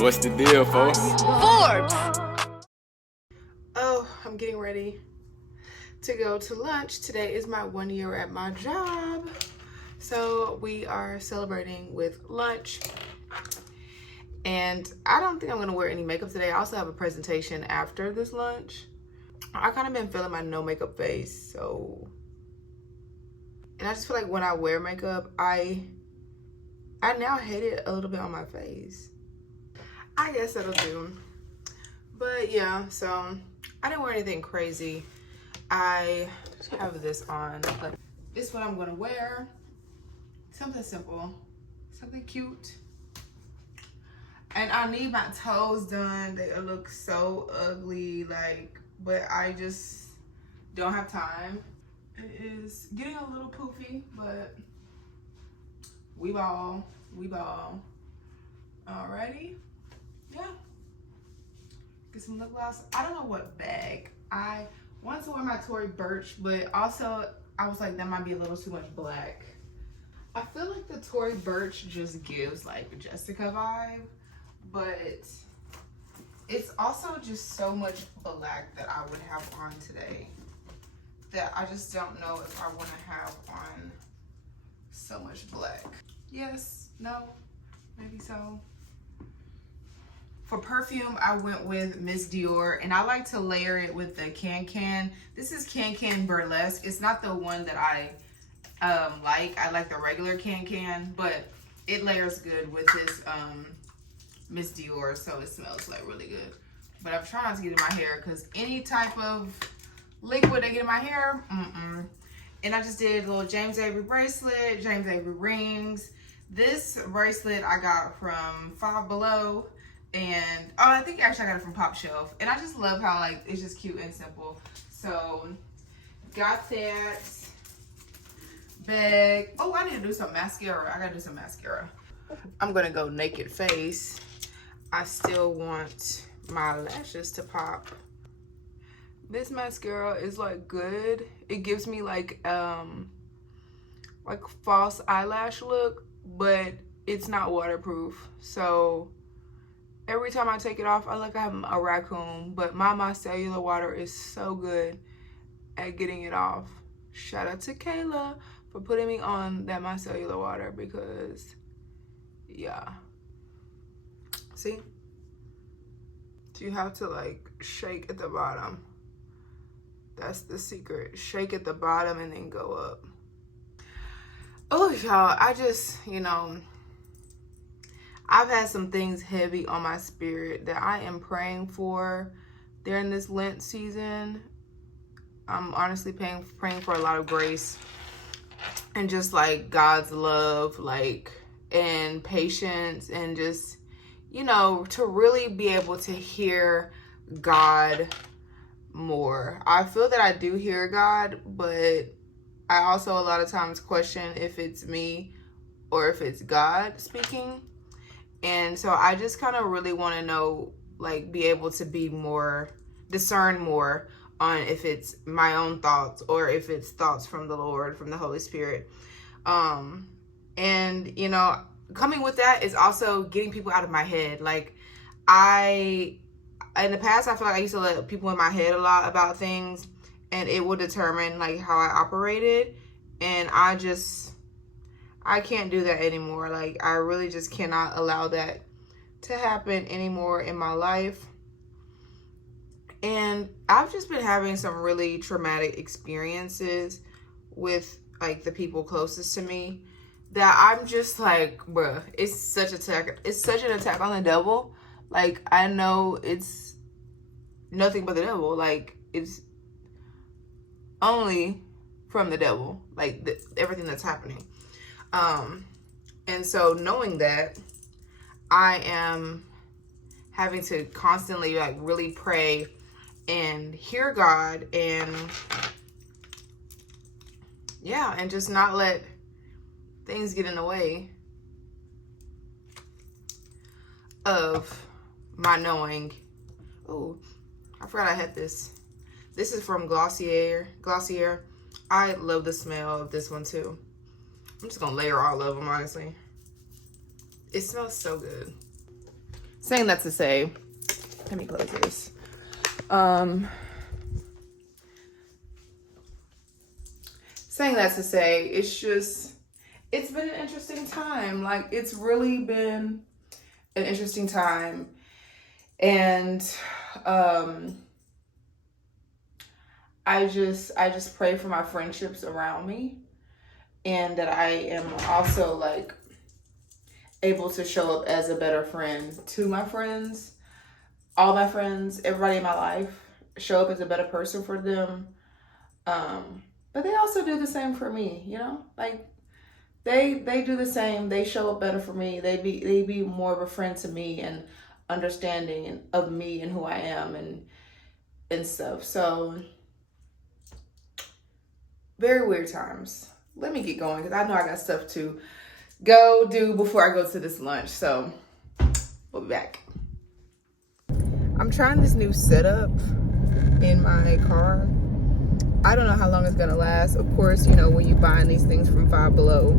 What's the deal, folks? Forbes! Oh, I'm getting ready to go to lunch. Today is my 1 year at my job. So we are celebrating with lunch. And I don't think I'm gonna wear any makeup today. I also have a presentation after this lunch. I kind of been feeling my no makeup face, so. And I just feel like when I wear makeup, I now hate it a little bit on my face. I guess that'll do. But yeah, so I didn't wear anything crazy. I have this on. But this is what I'm gonna wear. Something simple, something cute. And I need my toes done. They look so ugly, but I just don't have time. It is getting a little poofy, but we ball. Alrighty, yeah. Get some lip gloss. I don't know what bag. I wanted to wear my Tory Burch, but also I was like, that might be a little too much black. I feel like the Tory Burch just gives like Jessica vibe, but it's also just so much black that I would have on today that I just don't know if I want to have on so much black. Yes, no, maybe so. For perfume, I went with Miss Dior, and I like to layer it with the Can. This is Can Burlesque. It's not the one that I like. I like the regular Can, but it layers good with this Miss Dior, so it smells like really good. But I'm trying not to get in my hair because any type of liquid that get in my hair, And I just did a little James Avery bracelet, James Avery rings. This bracelet I got from Five Below. And I think actually I got it from Pop Shelf, and I just love how like it's just cute and simple. So got that bag. Oh, I need to do some mascara. I gotta do some mascara. I'm gonna go naked face. I still want my lashes to pop. This mascara is like good. It gives me like false eyelash look, but it's not waterproof. So every time I take it off, I look like I'm a raccoon, but my micellar water is so good at getting it off. Shout out to Kayla for putting me on that micellar water because, yeah. See? So you have to like shake at the bottom. That's the secret. Shake at the bottom and then go up. Oh, y'all, I just, I've had some things heavy on my spirit that I am praying for during this Lent season. I'm honestly praying for a lot of grace and just like God's love, and patience, and just, to really be able to hear God more. I feel that I do hear God, but I also a lot of times question if it's me or if it's God speaking. And so I just kind of really want to know, be able to be more, discern more on if it's my own thoughts or if it's thoughts from the Lord, from the Holy Spirit. And, coming with that is also getting people out of my head. In the past, I feel like I used to let people in my head a lot about things, and it will determine how I operated. And I can't do that anymore. I really just cannot allow that to happen anymore in my life. And I've just been having some really traumatic experiences with the people closest to me that I'm just bruh, it's such an attack on the devil. I know it's nothing but the devil. It's only from the devil, everything that's happening. And so knowing that, I am having to constantly really pray and hear God, and and just not let things get in the way of my knowing. Oh, I forgot I had this. This is from Glossier. I love the smell of this one too. I'm just gonna layer all of them, honestly. It smells so good. saying that to say, let me close this. Saying that to say, it's been an interesting time. Like, it's really been an interesting time. And I just pray for my friendships around me, and that I am also like able to show up as a better friend to my friends, all my friends, everybody in my life, show up as a better person for them. But they also do the same for me, you know? Like, they do the same. They show up better for me. They be more of a friend to me and understanding of me and who I am and stuff. So, very weird times. Let me get going because I know I got stuff to go do before I go to this lunch. So, we'll be back. I'm trying this new setup in my car. I don't know how long it's gonna last. Of course, you know, when you buying these things from Five Below,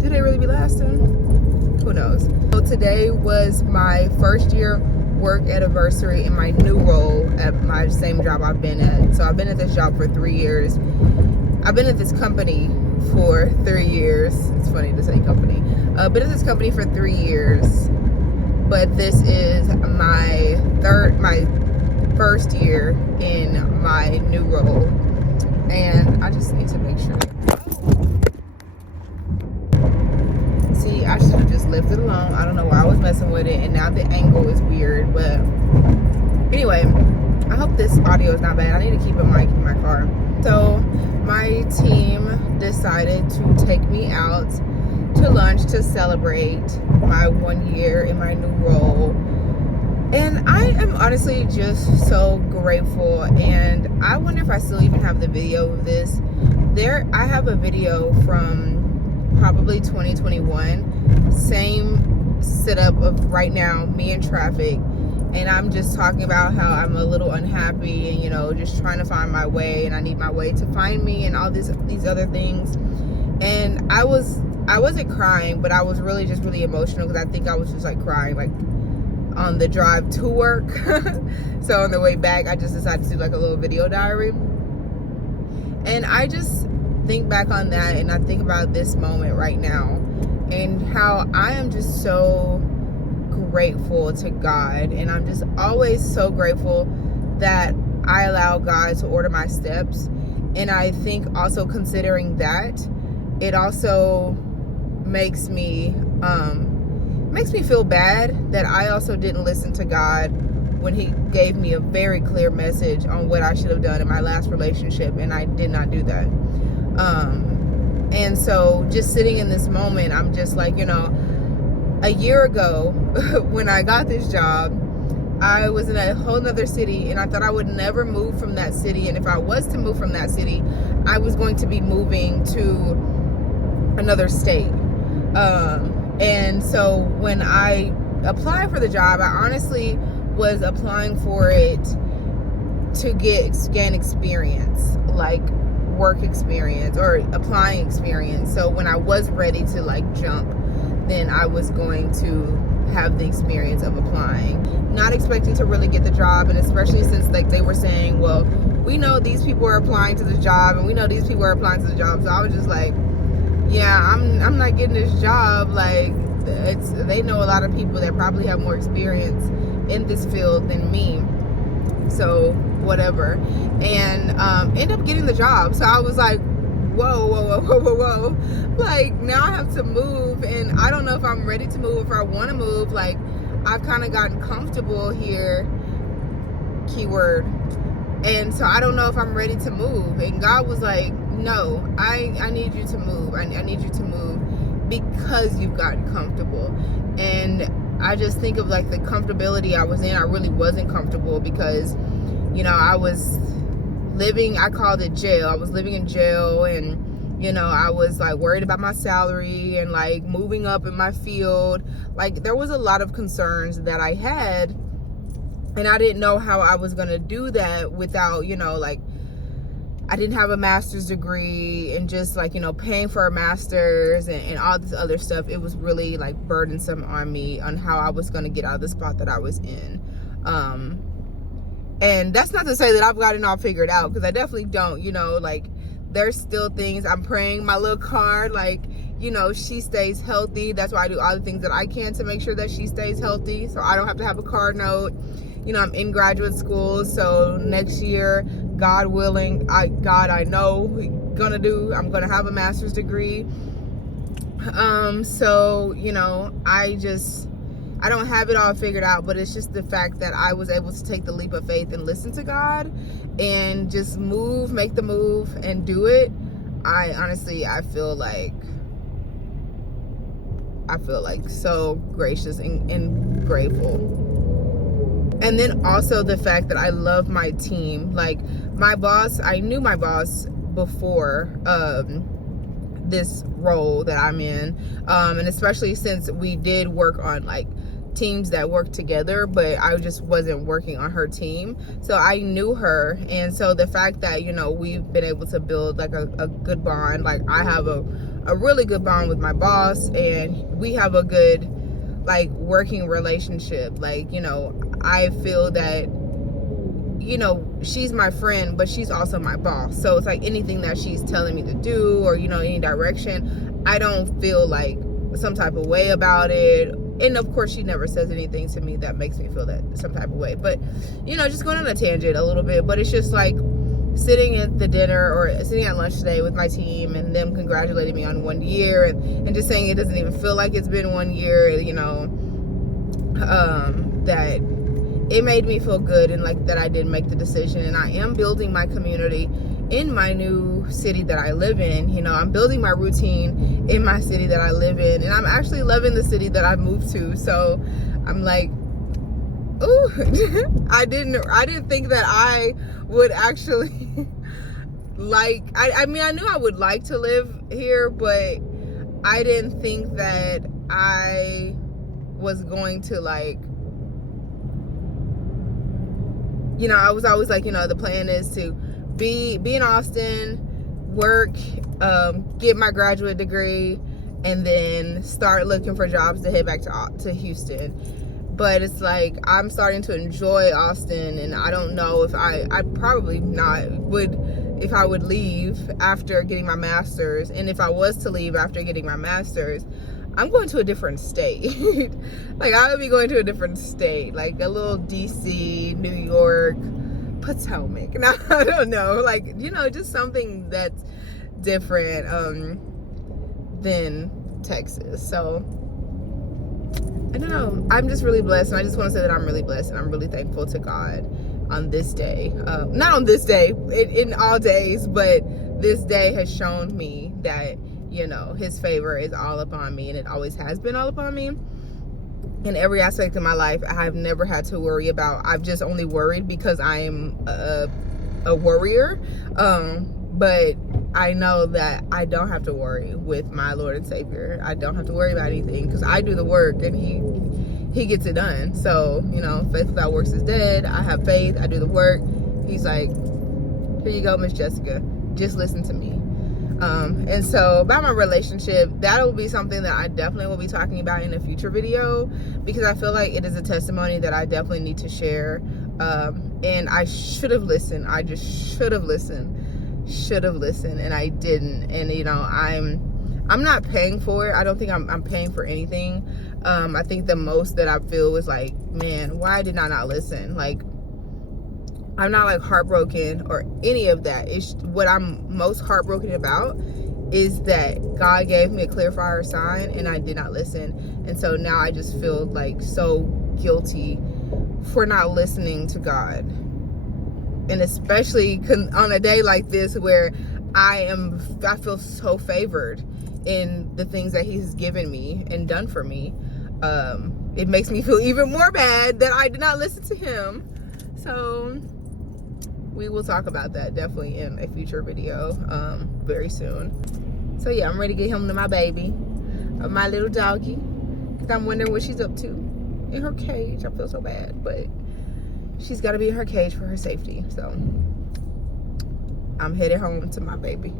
do they really be lasting? Who knows? So today was my first year work anniversary in my new role at my same job I've been at. So I've been at this job for 3 years. I've been at this company for 3 years. It's funny to say company. I've been at this company for 3 years, but this is my first year in my new role. And I just need to make sure. See, I should have just left it alone. I don't know why I was messing with it, and now the angle is weird. But anyway, I hope this audio is not bad. I need to keep a mic in my car. So my team decided to take me out to lunch to celebrate my 1 year in my new role. And I am honestly just so grateful, and I wonder if I still even have the video of this. I have a video from probably 2021, same setup of right now, me in traffic, and I'm just talking about how I'm a little unhappy and, you know, just trying to find my way, and I need my way to find me and all these other things. And I wasn't crying, but I was really just really emotional because I think I was just like crying like on the drive to work. So on the way back, I just decided to do like a little video diary. And I just think back on that, and I think about this moment right now and how I am just so grateful to God. And I'm just always so grateful that I allow God to order my steps. And I think also considering that, it also makes me feel bad that I also didn't listen to God when he gave me a very clear message on what I should have done in my last relationship, and I did not do that. And so just sitting in this moment, I'm just like, you know, a year ago when I got this job, I was in a whole nother city, and I thought I would never move from that city. And if I was to move from that city, I was going to be moving to another state. And so when I applied for the job, I honestly was applying for it to gain experience, like work experience or applying experience. So when I was ready to like jump, then I was going to have the experience of applying, not expecting to really get the job. And especially since like they were saying, well, we know these people are applying to the job, and we know these people are applying to the job. So I was just like, yeah, I'm not getting this job. Like, they know a lot of people that probably have more experience in this field than me. So whatever. And end up getting the job. So I was like, whoa. Like, now I have to move, and I don't know if I'm ready to move, if I want to move. Like, I've kind of gotten comfortable here, keyword. And so I don't know if I'm ready to move. And God was like, no, I need you to move. I need you to move because you've gotten comfortable. And I just think of like the comfortability I was in. I really wasn't comfortable because, you know, I called it jail. I was living in jail, and, you know, I was like worried about my salary and like moving up in my field. Like, there was a lot of concerns that I had, and I didn't know how I was going to do that without, you know, like, I didn't have a master's degree, and just like, you know, paying for a master's and all this other stuff, it was really like burdensome on me on how I was going to get out of the spot that I was in. And that's not to say that I've got it all figured out, because I definitely don't. You know, like, there's still things. I'm praying my little card, like, you know, she stays healthy. That's why I do all the things that I can to make sure that she stays healthy, so I don't have to have a card note. You know, I'm in graduate school, so next year, God willing, I know I'm gonna have a master's degree. So, you know, I don't have it all figured out, but it's just the fact that I was able to take the leap of faith and listen to God and just make the move and do it. I feel like so gracious and grateful. And then also the fact that I love my team. Like, my boss, I knew my boss before this role that I'm in, and especially since we did work on like teams that work together, but I just wasn't working on her team, so I knew her. And so the fact that, you know, we've been able to build like a good bond, like I have a really good bond with my boss, and we have a good like working relationship. Like, you know, I feel that, you know, she's my friend, but she's also my boss. So it's like anything that she's telling me to do, or, you know, any direction, I don't feel like some type of way about it. And of course, she never says anything to me that makes me feel that some type of way. But, you know, just going on a tangent a little bit, but it's just like sitting at the dinner or sitting at lunch today with my team and them congratulating me on 1 year, and just saying it doesn't even feel like it's been 1 year, you know, that it made me feel good, and like that I did make the decision, and I am building my community in my new city that I live in. You know, I'm building my routine in my city that I live in, and I'm actually loving the city that I moved to. So I'm like, ooh, I didn't think that I would actually like, I mean, I knew I would like to live here, but I didn't think that I was going to, like, you know, I was always like, you know, the plan is to be in Austin, work, get my graduate degree, and then start looking for jobs to head back to Houston. But it's like, I'm starting to enjoy Austin, and I don't know if I probably not would, if I would leave after getting my master's. And if I was to leave after getting my master's, I'm going to a different state. Like, I would be going to a different state, like a little DC, New York, Potomac. Now, I don't know, like, you know, just something that's different than Texas. So I don't know, I'm just really blessed, and I just want to say that I'm really blessed, and I'm really thankful to God on this day. Not on this day, in all days, but this day has shown me that, you know, his favor is all upon me, and it always has been all upon me in every aspect of my life. I've never had to worry about, I've just only worried because I am a worrier, but I know that I don't have to worry with my Lord and Savior. I don't have to worry about anything, because I do the work and he gets it done. So, you know, faith without works is dead. I have faith, I do the work. He's like, here you go, Miss Jessica, just listen to me. And so about my relationship, that will be something that I definitely will be talking about in a future video, because I feel like it is a testimony that I definitely need to share. And I should have listened. I just should have listened, and I didn't. And, you know, I'm not paying for it. I don't think I'm paying for anything. I think the most that I feel is like, man, why did I not listen? Like, I'm not like heartbroken or any of that. It's what I'm most heartbroken about is that God gave me a clear fire sign and I did not listen. And so now I just feel like so guilty for not listening to God. And especially on a day like this where I feel so favored in the things that he's given me and done for me. It makes me feel even more bad that I did not listen to him. So we will talk about that definitely in a future video very soon. So yeah, I'm ready to get home to my baby, my little doggy, because I'm wondering what she's up to in her cage. I feel so bad, but she's got to be in her cage for her safety. So I'm headed home to my baby.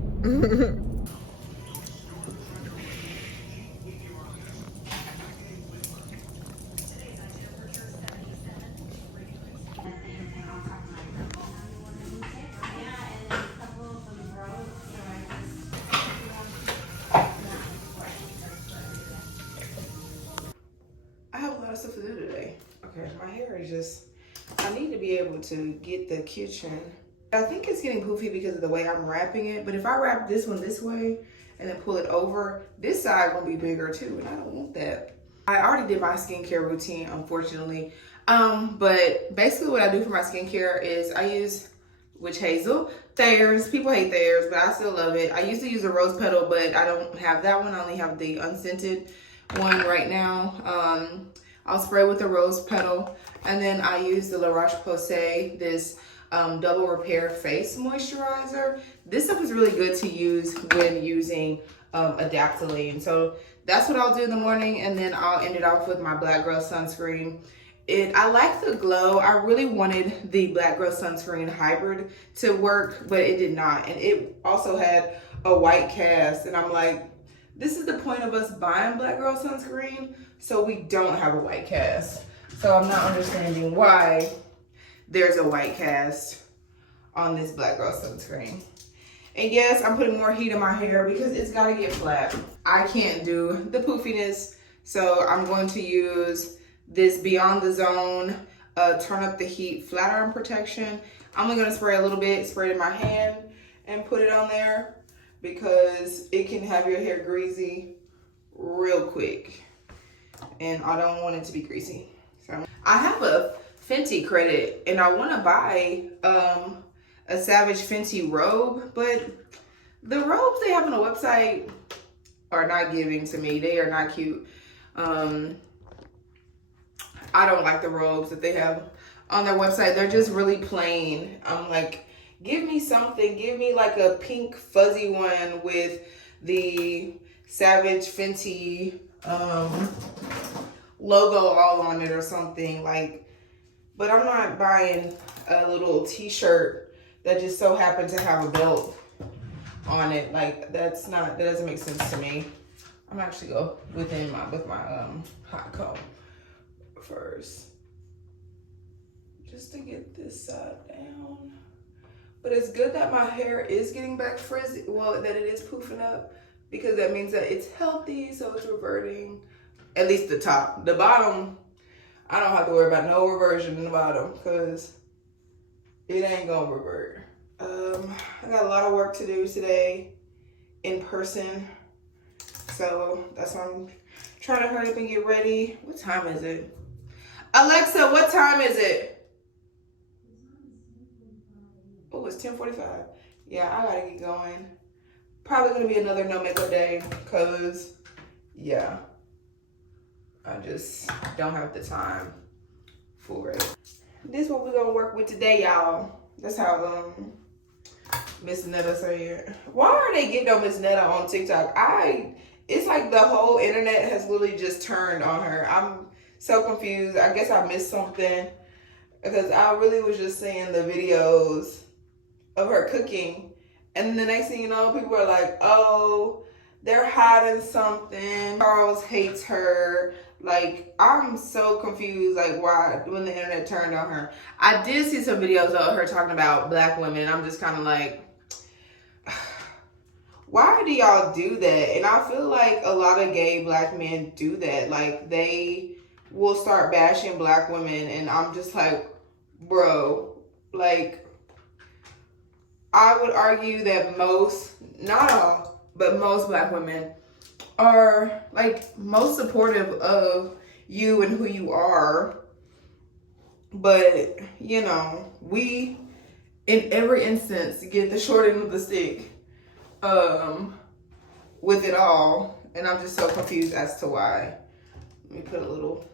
I have a lot of stuff to do today. Okay, my hair is just, I need to be able to get the kitchen. I think it's getting poofy because of the way I'm wrapping it, but if I wrap this one this way and then pull it over, this side gonna be bigger too, and I don't want that. I already did my skincare routine, unfortunately. But basically what I do for my skincare is I use witch hazel, Thayer's. People hate Thayer's, but I still love it. I used to use a rose petal, but I don't have that one. I only have the unscented one right now. I'll spray with the rose petal, and then I use the La Roche-Posay, this double repair face moisturizer. This stuff is really good to use when using adaptoline. So that's what I'll do in the morning, and then I'll end it off with my Black Girl sunscreen. I like the glow. I really wanted the Black Girl sunscreen hybrid to work, but it did not. And it also had a white cast, and I'm like, this is the point of us buying Black Girl sunscreen, so we don't have a white cast. So I'm not understanding why there's a white cast on this Black Girl sunscreen. And yes, I'm putting more heat in my hair because it's gotta get flat. I can't do the poofiness, so I'm going to use this Beyond the Zone Turn Up the Heat Flat Iron Protection. I'm only gonna spray a little bit, spray it in my hand and put it on there because it can have your hair greasy real quick. And I don't want it to be greasy. So I have a Fenty credit and I wanna buy a Savage Fenty robe, but the robes they have on the website are not giving to me. They are not cute. I don't like the robes that they have on their website. They're just really plain. I'm like, give me something. Give me like a pink fuzzy one with the Savage Fenty logo all on it or something. Like, but I'm not buying a little t-shirt that just so happened to have a belt on it. Like, that doesn't make sense to me. I'm actually go within with my hot comb first, just to get this side down. But it's good that my hair is getting back frizzy, well, that it is poofing up, because that means that it's healthy, so it's reverting. At least the top. The bottom, I don't have to worry about no reversion in the bottom because it ain't gonna revert. I got a lot of work to do today in person, so that's why I'm trying to hurry up and get ready. What time is it? Alexa, what time is it? Oh, it's 10:45. Yeah, I gotta get going. Probably gonna be another no makeup day because, yeah, I just don't have the time for it. This is what we're gonna work with today, y'all. That's how Miss Netta say it. Why are they getting on Miss Netta on TikTok? It's like the whole internet has literally just turned on her. I'm so confused. I guess I missed something because I really was just seeing the videos of her cooking. And the next thing you know, people are like, oh, they're hiding something. Charles hates her. Like, I'm so confused, like, why, when the internet turned on her. I did see some videos of her talking about Black women. I'm just kind of like, why do y'all do that? And I feel like a lot of gay Black men do that. Like, they will start bashing Black women, and I'm just like, bro, like, I would argue that most, not all, but most Black women are like most supportive of you and who you are. But, you know, we in every instance get the short end of the stick with it all. And I'm just so confused as to why. Let me put a little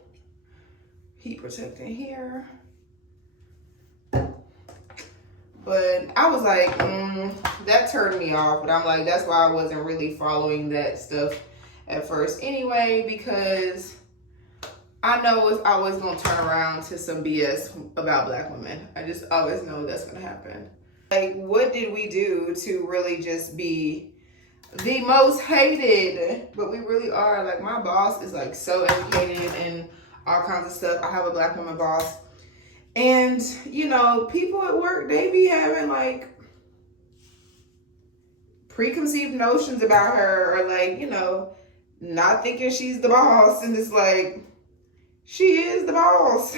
heat protectant here. But I was like, that turned me off. But I'm like, that's why I wasn't really following that stuff at first anyway, because I know it's always going to turn around to some BS about Black women. I just always know that's going to happen. Like, what did we do to really just be the most hated? But we really are. Like, my boss is like so educated and all kinds of stuff. I have a black woman boss. And, you know, people at work, they be having like preconceived notions about her, or like, you know, not thinking she's the boss. And it's like, she is the boss.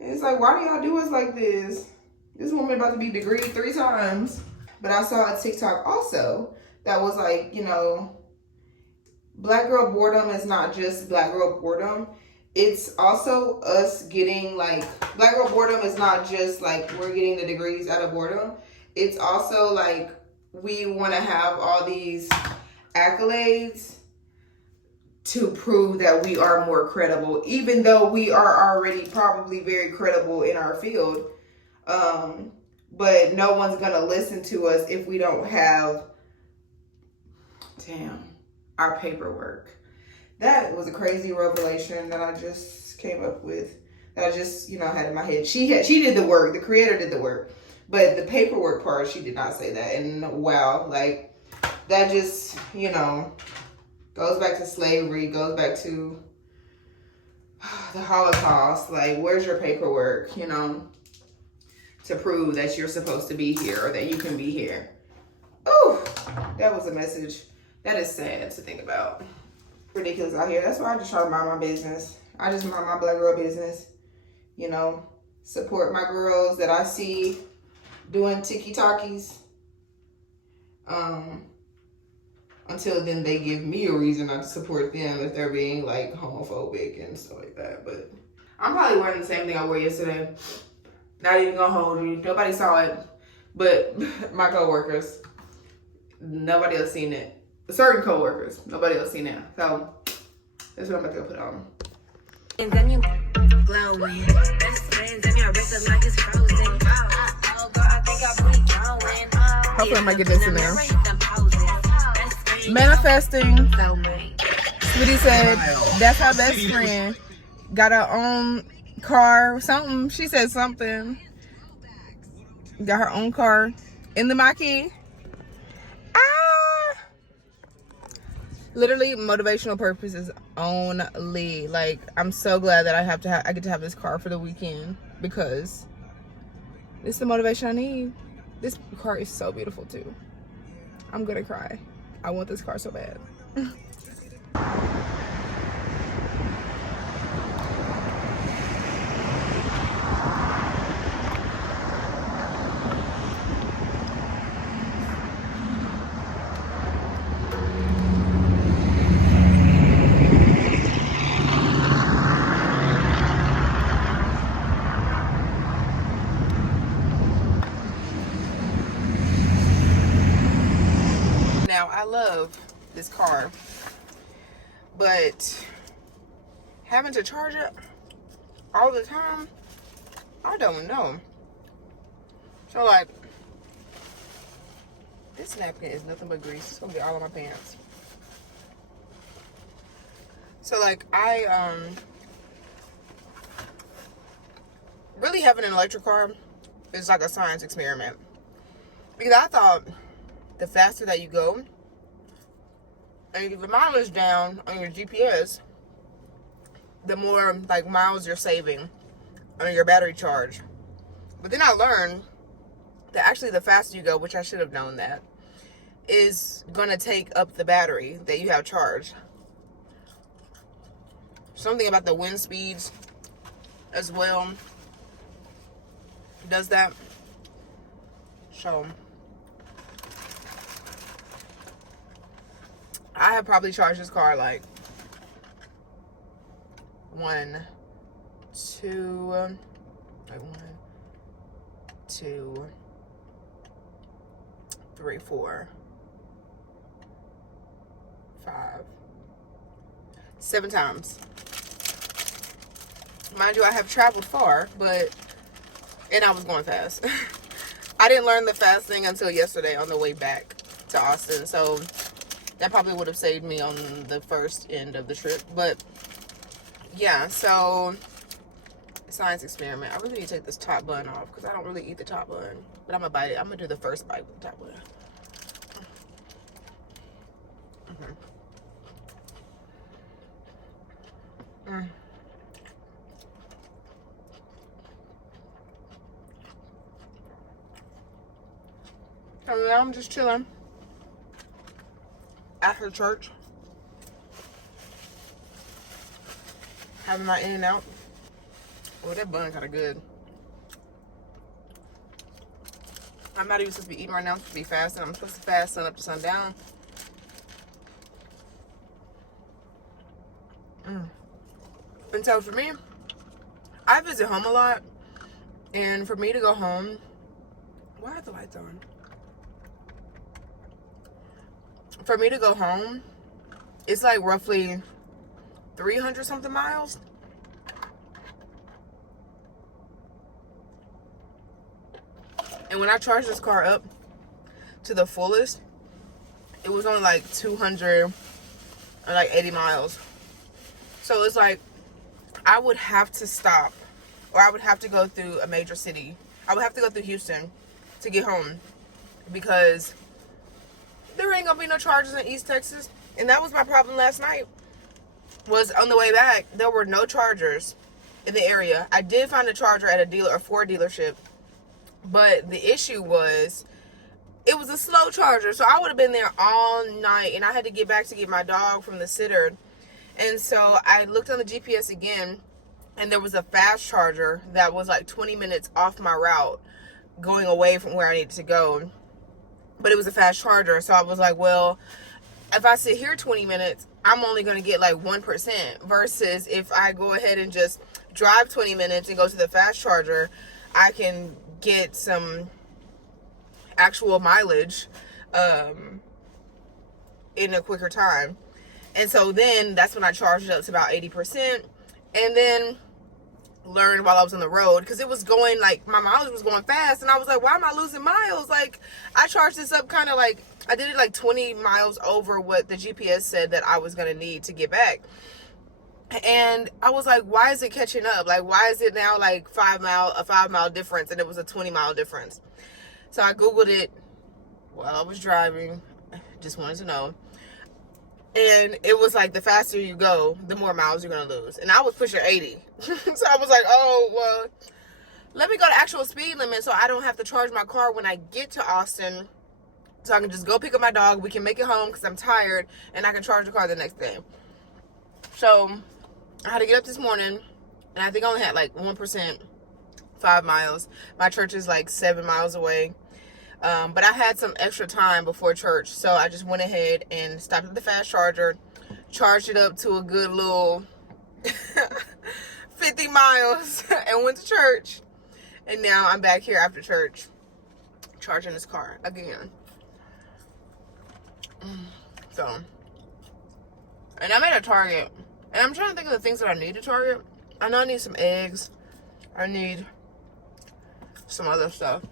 And it's like, why do y'all do us like this? This woman about to be degreed 3 times. But I saw a TikTok also that was like, you know, black girl boredom is not just black girl boredom. It's also us getting like, black girl boredom is not just like we're getting the degrees out of boredom. It's also like we want to have all these accolades to prove that we are more credible, even though we are already probably very credible in our field. But no one's gonna listen to us if we don't have, our paperwork. That was a crazy revelation that I just came up with, that I just, you know, had in my head. She did the work, the creator did the work, but the paperwork part, she did not say that. And wow, like, that just, you know, goes back to slavery, goes back to the Holocaust. Like, where's your paperwork, you know, to prove that you're supposed to be here or that you can be here? Oh, that was a message. That is sad to think about. Ridiculous out here. That's why I just try to mind my business. I just mind my black girl business. You know, support my girls that I see doing tiki-talkies. Until then they give me a reason not to support them if they're being like homophobic and stuff like that. But I'm probably wearing the same thing I wore yesterday. Not even gonna hold you. Nobody saw it, but my coworkers. Nobody else seen it. Certain coworkers. Nobody else seen it. So that's what I'm about to go put on. And then you glowing. Best friends and your wrist like it's frozen. Oh, girl, I think I'll be going. Hopefully I might get this in there. Manifesting. Sweetie said that's her best friend. Got her own car, something. She said something. Got her own car in the Maquis. Literally motivational purposes only. Like, I'm so glad that I get to have this car for the weekend, because this is the motivation I need. This car is so beautiful too. I'm gonna cry. I want this car so bad. Now, I love this car, but having to charge it all the time, I don't know. So, like, this napkin is nothing but grease. It's gonna get all on my pants. So, like, I really having an electric car is like a science experiment, because I thought the faster that you go and you get the mileage down on your GPS, the more like miles you're saving on your battery charge. But then I learned that actually the faster you go, which I should have known that, is gonna take up the battery that you have charged. Something about the wind speeds as well does that. So I have probably charged this car like 1, 2, 3, 4, 5, 7 times. Mind you, I have traveled far, and I was going fast. I didn't learn the fast thing until yesterday on the way back to Austin, so that probably would have saved me on the first end of the trip. But yeah, so science experiment. I really need to take this top bun off because I don't really eat the top bun. But I'm gonna bite it. I'm gonna do the first bite with the top bun. And now I'm just chilling after church, having my In-N-Out. Oh, that bun kind of good. I'm not even supposed to be eating right now. I'm supposed to be fasting. I'm supposed to fast sun up to sundown. And so for me, I visit home a lot. And for me to go home, why are the lights on? For me to go home, it's like roughly 300 something miles. And when I charged this car up to the fullest, it was only like 280 miles. So it's like I would have to stop, or I would have to go through a major city. I would have to go through Houston to get home because there ain't gonna be no chargers in East Texas. And that was my problem last night, was on the way back, there were no chargers in the area. I did find a charger at a Ford dealership, but the issue was it was a slow charger. So I would have been there all night, and I had to get back to get my dog from the sitter. And so I looked on the GPS again, and there was a fast charger that was like 20 minutes off my route going away from where I needed to go. But it was a fast charger. So I was like, well, if I sit here 20 minutes, I'm only going to get like 1%, versus if I go ahead and just drive 20 minutes and go to the fast charger, I can get some actual mileage in a quicker time. And so then that's when I charged it up to about 80%, and then learned while I was on the road, because it was going like, my mileage was going fast, and I was like, why am I losing miles? Like, I charged this up kind of like, I did it like 20 miles over what the GPS said that I was going to need to get back. And I was like, why is it catching up? Like, why is it now like a 5 mile difference, and it was a 20-mile difference? So I Googled it while I was driving. Just wanted to know. And it was like, the faster you go, the more miles you're going to lose. And I was pushing 80. So I was like, oh, well, let me go to actual speed limit so I don't have to charge my car when I get to Austin. So I can just go pick up my dog. We can make it home because I'm tired. And I can charge the car the next day. So I had to get up this morning. And I think I only had like 1%, 5 miles. My church is like 7 miles away. But I had some extra time before church, so I just went ahead and stopped at the fast charger, charged it up to a good little 50 miles, and went to church. And now I'm back here after church, charging this car again. So, and I'm at a Target, and I'm trying to think of the things that I need to Target. I know I need some eggs. I need some other stuff.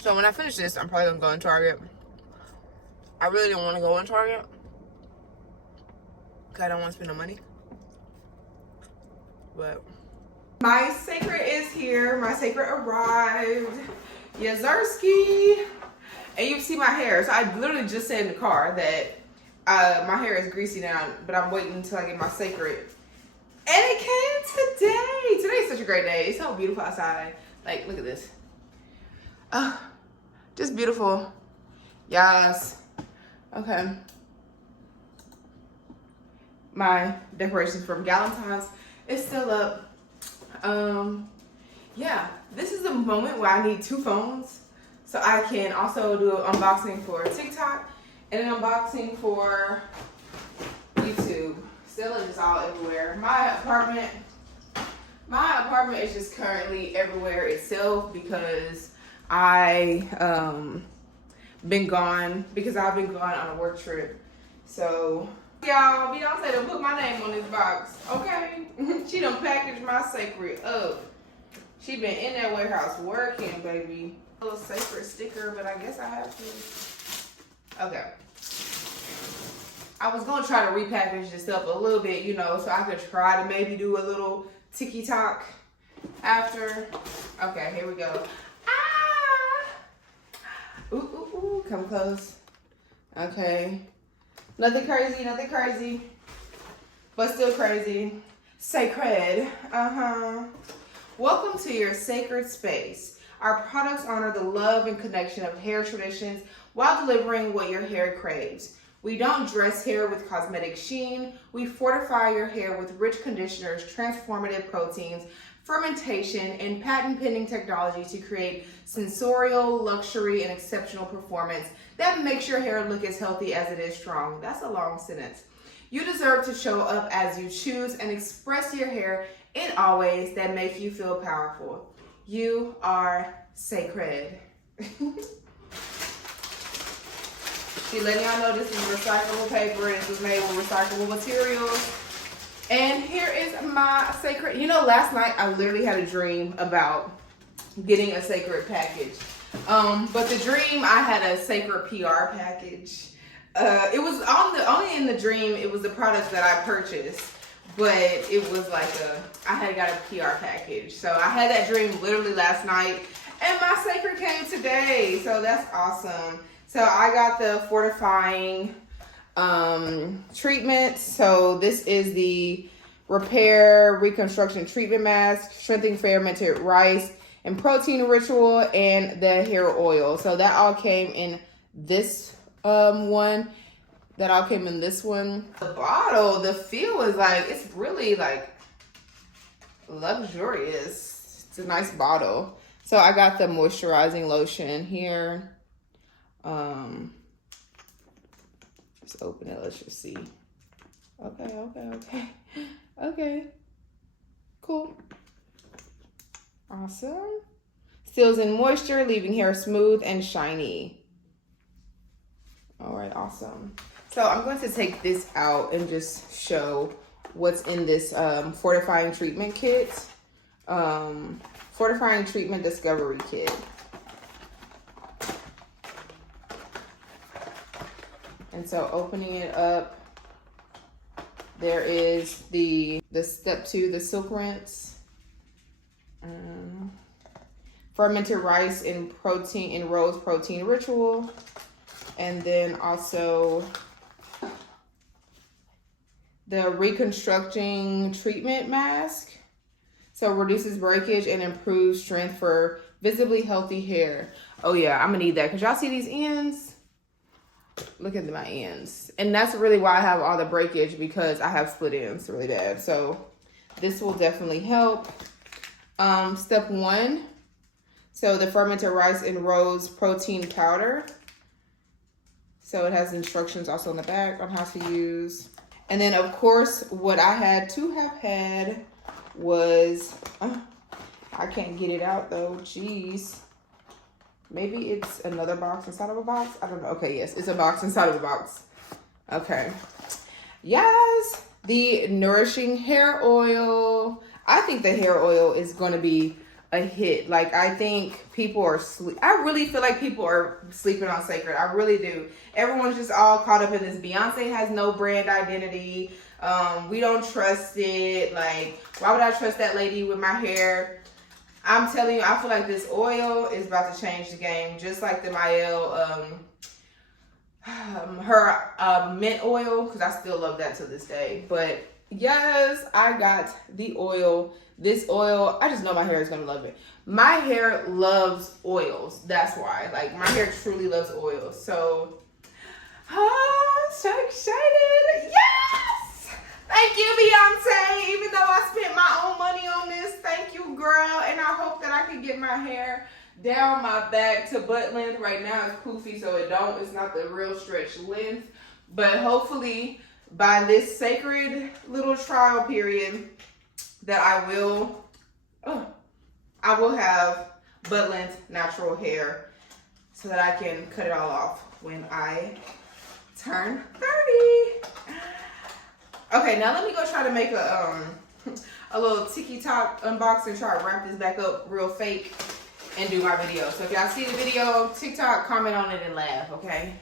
So when I finish this, I'm probably going to go in Target. I really didn't want to go in Target because I don't want to spend no money. But my Cécred is here. My Cécred arrived. Yazerski. And you can see my hair. So I literally just said in the car that my hair is greasy now, but I'm waiting until I get my Cécred. And it came today. Today's such a great day. It's so beautiful outside. Like, look at this. Just beautiful. Yes. Okay. My decorations from Galentine's is still up. Yeah, this is the moment where I need 2 phones, so I can also do an unboxing for TikTok and an unboxing for YouTube. Still is just all everywhere. My apartment is just currently everywhere itself because I've been gone on a work trip. So y'all, Beyonce done put my name on this box, okay? She done packaged my Cécred up. She been in that warehouse working, baby. A little Cécred sticker, but I guess I have to. Okay. I was gonna try to repackage this up a little bit, you know, so I could try to maybe do a little TikTok after. Okay, here we go. Ooh, ooh, ooh, come close. Okay. Nothing crazy, nothing crazy. But still crazy. Cécred. Welcome to your sacred space. Our products honor the love and connection of hair traditions while delivering what your hair craves. We don't dress hair with cosmetic sheen. We fortify your hair with rich conditioners, transformative proteins, fermentation, and patent-pending technology to create sensorial, luxury, and exceptional performance that makes your hair look as healthy as it is strong. That's a long sentence. You deserve to show up as you choose and express your hair in all ways that make you feel powerful. You are Cécred. She letting y'all know this is recyclable paper. This was made with recyclable materials. And here is my Cécred. You know, last night I literally had a dream about getting a Cécred package. But the dream, I had a Cécred PR package. It was only in the dream, it was the products that I purchased. But it was like I had got a PR package. So I had that dream literally last night. And my Cécred came today. So that's awesome. So I got the fortifying treatment. So this is the repair reconstruction treatment mask, strengthening fermented rice and protein ritual, and the hair oil. So that all came in this one. That all came in this one. The bottle, the feel is like, it's really like luxurious. It's a nice bottle. So I got the moisturizing lotion here. Let's open it. Let's just see. Okay. Cool. Awesome. Seals in moisture, leaving hair smooth and shiny. All right, awesome. So I'm going to take this out and just show what's in this fortifying treatment kit. Fortifying treatment discovery kit. And so opening it up, there is the step 2, the silk rinse. Fermented rice in rose protein ritual. And then also the reconstructing treatment mask. So reduces breakage and improves strength for visibly healthy hair. Oh yeah, I'm gonna need that because y'all see these ends? Look at my ends. And that's really why I have all the breakage, because I have split ends really bad. So this will definitely help. Step 1. So the fermented rice and rose protein powder. So it has instructions also on the back on how to use. And then of course, what I had to have had was, I can't get it out though, jeez. Maybe it's another box inside of a box. I don't know. Okay, yes, it's a box inside of a box. Okay. Yes, the nourishing hair oil. I think the hair oil is going to be a hit. Like, I think people are I really feel like people are sleeping on Cécred. I really do. Everyone's just all caught up in this. Beyonce has no brand identity. We don't trust it. Like, why would I trust that lady with my hair? I'm telling you, I feel like this oil is about to change the game. Just like the Maelle, her mint oil, because I still love that to this day. But yes, I got the oil. This oil, I just know my hair is going to love it. My hair loves oils. That's why. Like, my hair truly loves oils. So, I'm so excited. Yes! Thank you, Beyonce. Even though I spent my own money on this, thank you, girl. And I hope that I can get my hair down my back to butt length. Right now it's poofy, so it's not the real stretch length. But hopefully by this Cécred little trial period that I will have butt length natural hair so that I can cut it all off when I turn 30. Okay, now let me go try to make a little TikTok unboxing, try to wrap this back up real fake and do my video. So if y'all see the video, TikTok, comment on it and laugh, okay?